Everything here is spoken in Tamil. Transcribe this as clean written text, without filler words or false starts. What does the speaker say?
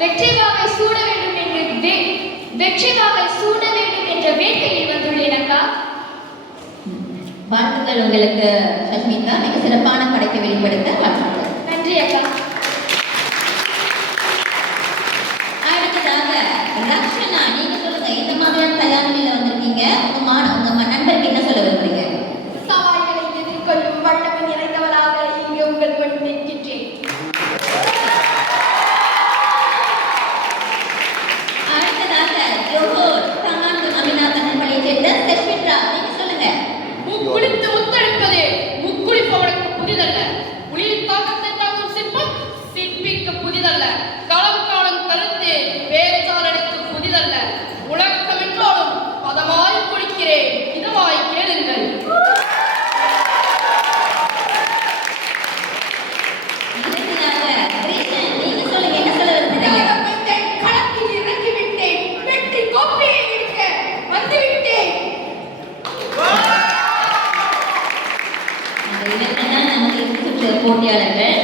வெற்றிவாகை சூட வேண்டும் என்று வெற்றிவாகை சூட வேண்டும் என்ற வேட்கையில் வந்துள்ளேன் அக்கா. வாழ்த்துக்கள் உங்களுக்கு சஷ்மிதா. மிக சிறப்பான படைப்பை வெளிப்படுத்த வாழ்த்துக்கள். நன்றி அக்கா. அடுத்ததாக ரக்ஷனா, நீங்க சொல்லுங்க, இந்த மாதிரியான தயாரிப்பில் வந்திருக்கீங்க. உங்க நண்பருக்கு என்ன சொல்ல விரும்புறீங்க? சவால்களை எதிர்கொள்ளும் வல்லமை நிறைந்தவளாக இங்கு உங்கள் முன் நிற்கின்றேன். அடுத்ததாக ஜோஹர் தமான் அமினா கண்ணன்பள்ளியை சேர்ந்த சஷ்மித்ரா, நீங்க சொல்லுங்க. முக்குளித்து முத்தெடுப்பதே முக்குளிப்பவனுக்கு புதிதல்ல. உளியில் தாக்கத்தை தாக்கும் சிற்பம் சிற்பிக்கு புதிதல்ல. களம் காலம் கருத்தே பேச்சாளனுக்கு புதிதல்ல. உலகம் என்றாலும் பதமாய் குளிக்கிறேன், இதமாய் கேளுங்கள். போட்டியாளர்கள்